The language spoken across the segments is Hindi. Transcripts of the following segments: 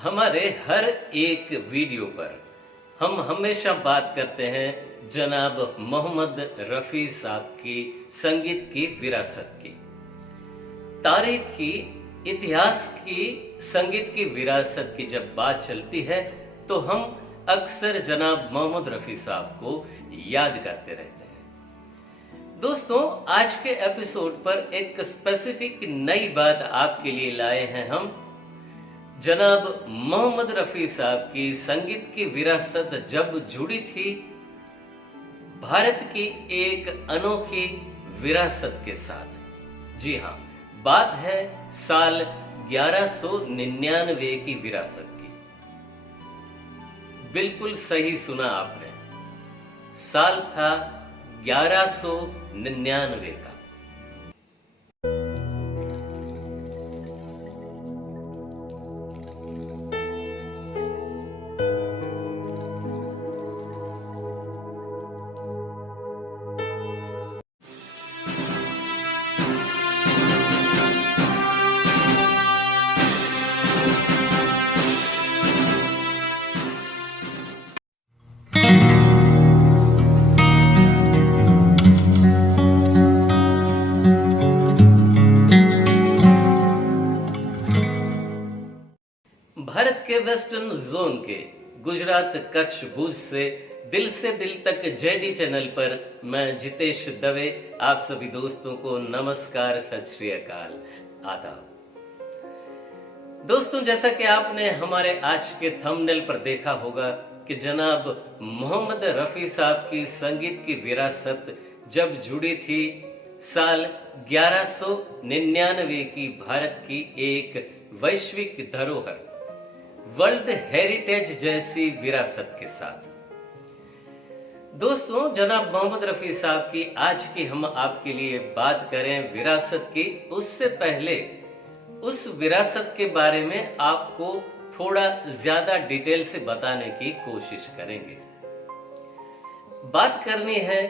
हमारे हर एक वीडियो पर हम हमेशा बात करते हैं जनाब मोहम्मद रफ़ी साहब की संगीत की विरासत की। तारीख की, इतिहास की, संगीत की विरासत की जब बात चलती है तो हम अक्सर जनाब मोहम्मद रफ़ी साहब को याद करते रहते हैं। दोस्तों, आज के एपिसोड पर एक स्पेसिफिक नई बात आपके लिए लाए हैं हम। जनाब मोहम्मद रफ़ी साहब की संगीत की विरासत जब जुड़ी थी भारत की एक अनोखी विरासत के साथ। जी हाँ, बात है साल 1199 की विरासत की। बिल्कुल सही सुना आपने, साल था 1199 का। भारत के वेस्टर्न जोन के गुजरात, कच्छ, भुज से दिल तक जेडी चैनल पर मैं जितेश दवे आप सभी दोस्तों को नमस्कार, सत श्री अकाल, आदाब। दोस्तों, जैसा कि आपने हमारे आज के थंबनेल पर देखा होगा कि जनाब मोहम्मद रफ़ी साहब की संगीत की विरासत जब जुड़ी थी साल 1199 की भारत की एक वैश्विक धरोहर वर्ल्ड हेरिटेज जैसी विरासत के साथ। दोस्तों, जनाब मोहम्मद रफ़ी साहब की आज की हम आपके लिए बात करें विरासत की, उससे पहले उस विरासत के बारे में आपको थोड़ा ज्यादा डिटेल से बताने की कोशिश करेंगे। बात करनी है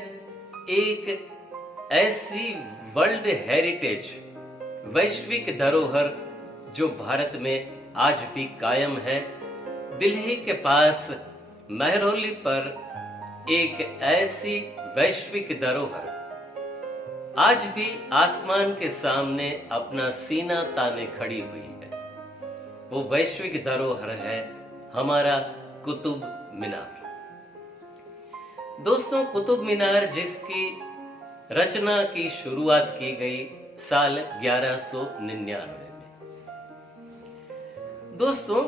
एक ऐसी वर्ल्ड हेरिटेज वैश्विक धरोहर जो भारत में आज भी कायम है। दिल्ली के पास महरौली पर एक ऐसी वैश्विक धरोहर आज भी आसमान के सामने अपना सीना ताने खड़ी हुई है। वो वैश्विक धरोहर है हमारा कुतुब मीनार। दोस्तों, कुतुब मीनार जिसकी रचना की शुरुआत की गई साल 1199 में। दोस्तों,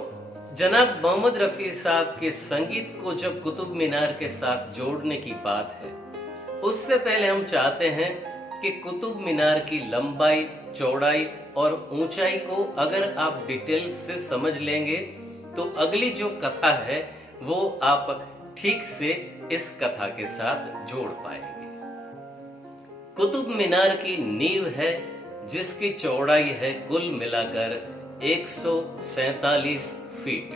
जनाब मोहम्मद रफ़ी साहब के संगीत को जब कुतुब मीनार के साथ जोड़ने की बात है, उससे पहले हम चाहते हैं कि कुतुब मीनार की लंबाई, चौड़ाई और ऊंचाई को अगर आप डिटेल से समझ लेंगे तो अगली जो कथा है वो आप ठीक से इस कथा के साथ जोड़ पाएंगे। कुतुब मीनार की नींव है जिसकी चौड़ाई है कुल मिलाकर 147 फीट।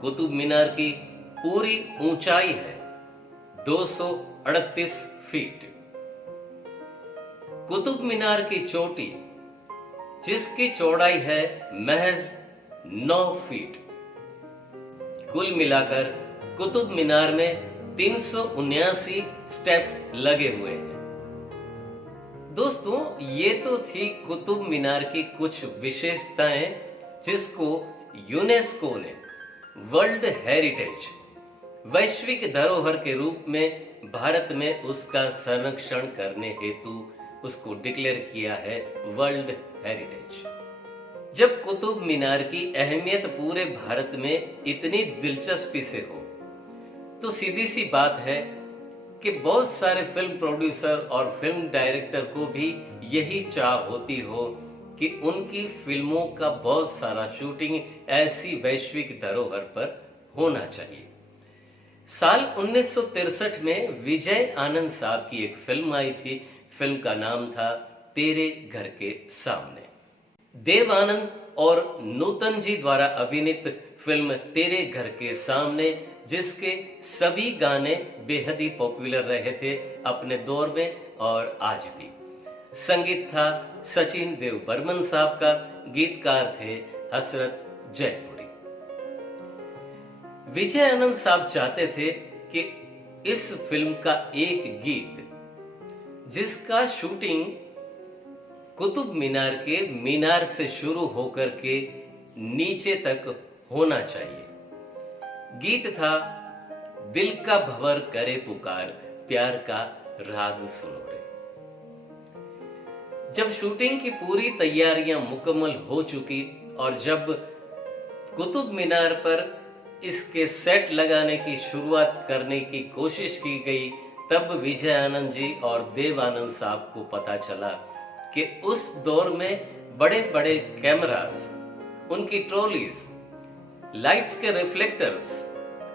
कुतुब मीनार की पूरी ऊंचाई है 238 फीट। कुतुब मीनार की चोटी जिसकी चौड़ाई है महज 9 फीट। कुल मिलाकर कुतुब मीनार में 379 स्टेप्स लगे हुए हैं। दोस्तों, ये तो थी कुतुब मीनार की कुछ विशेषताएं जिसको यूनेस्को ने वर्ल्ड हेरिटेज वैश्विक धरोहर के रूप में भारत में उसका संरक्षण करने हेतु उसको डिक्लेयर किया है वर्ल्ड हेरिटेज। जब कुतुब मीनार की अहमियत पूरे भारत में इतनी दिलचस्पी से हो तो सीधी सी बात है कि बहुत सारे फिल्म प्रोड्यूसर और फिल्म डायरेक्टर को भी यही चाह होती हो कि उनकी फिल्मों का बहुत सारा शूटिंग ऐसी वैश्विक धरोहर पर होना चाहिए। साल 1963 में विजय आनंद साहब की एक फिल्म आई थी। फिल्म का नाम था तेरे घर के सामने। देव आनंद और नूतन जी द्वारा अभिनीत फिल्म तेरे घर के सामने, जिसके सभी गाने बेहद ही पॉपुलर रहे थे अपने दौर में और आज भी। संगीत था सचिन देव बर्मन साहब का, गीतकार थे हसरत जयपुरी। विजय आनंद साहब चाहते थे कि इस फिल्म का एक गीत जिसका शूटिंग कुतुब मीनार के मीनार से शुरू होकर के नीचे तक होना चाहिए। गीत था दिल का भंवर करे पुकार, प्यार का राग सुनो रे। जब शूटिंग की पूरी तैयारियां मुकम्मल हो चुकी और जब कुतुब मीनार पर इसके सेट लगाने की शुरुआत करने की कोशिश की गई, तब विजय आनंद जी और देव आनंद साहब को पता चला कि उस दौर में बड़े बड़े कैमरास, उनकी ट्रॉलीज, लाइट्स के रिफ्लेक्टर्स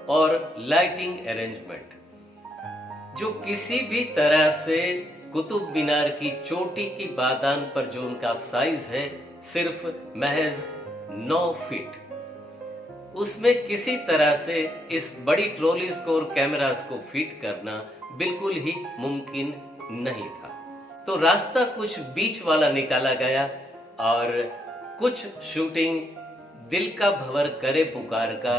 और लाइटिंग अरेंजमेंट जो किसी भी तरह से कुतुब मीनार की चोटी की बादान पर जो उनका साइज है सिर्फ महज 9 फीट, उसमें किसी तरह से इस बड़ी ट्रॉलीज को और कैमरास को फिट करना बिल्कुल ही मुमकिन नहीं था। तो रास्ता कुछ बीच वाला निकाला गया और कुछ शूटिंग दिल का भंवर करे पुकार का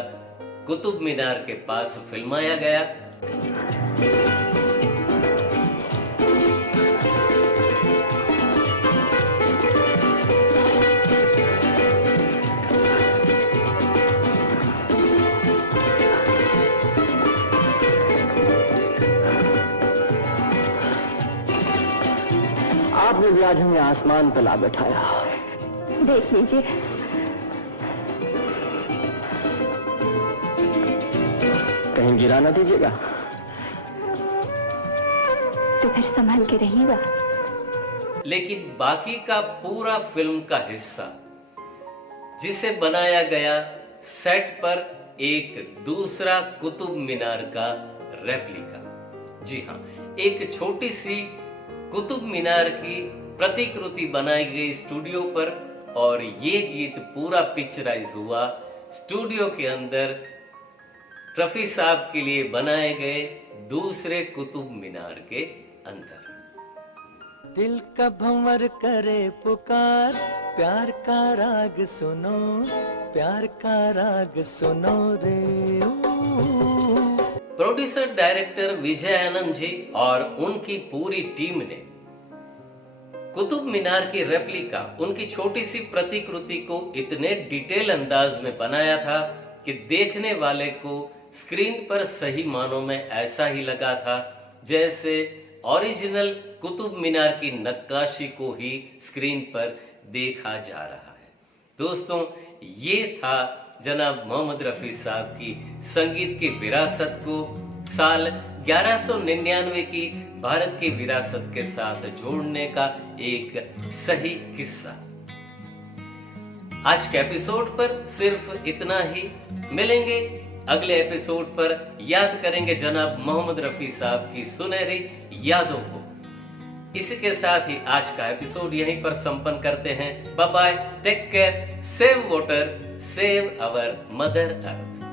कुतुब मीनार के पास फिल्माया गया। आपने भी आज हमें आसमान पर ला बैठाया। देख लीजिए, कहीं गिरा ना दीजिएगा। तो फिर संभल के रहिएगा। लेकिन बाकी का पूरा फिल्म का हिस्सा जिसे बनाया गया सेट पर एक दूसरा कुतुब मीनार का रेप्लिका। जी हाँ, एक छोटी सी कुतुब मीनार की प्रतिकृति बनाई गई स्टूडियो पर और ये गीत पूरा पिक्चराइज हुआ स्टूडियो के अंदर रफी साहब के लिए बनाए गए दूसरे कुतुब मीनार के अंदर। दिल का भंवर करे पुकार, प्यार का राग सुनो, प्यार का राग सुनो रे। प्रोड्यूसर डायरेक्टर विजय आनंद जी और उनकी पूरी टीम ने कुतुब मीनार की रेप्लिका, उनकी छोटी सी प्रतिकृति को इतने डिटेल अंदाज में बनाया था कि देखने वाले को स्क्रीन पर सही मानों में ऐसा ही लगा था जैसे ओरिजिनल कुतुब मीनार की नक्काशी को ही स्क्रीन पर देखा जा रहा है। दोस्तों, ये था जनाब मोहम्मद रफी साहब की संगीत की विरासत को साल 1199 की भारत की विरासत के साथ जोड़ने का एक सही किस्सा। आज के एपिसोड पर सिर्फ इतना ही। मिलेंगे अगले एपिसोड पर, याद करेंगे जनाब मोहम्मद रफी साहब की सुनहरी यादों को। इसी के साथ ही आज का एपिसोड यहीं पर संपन्न करते हैं। Bye bye, take care, save water, save our mother earth.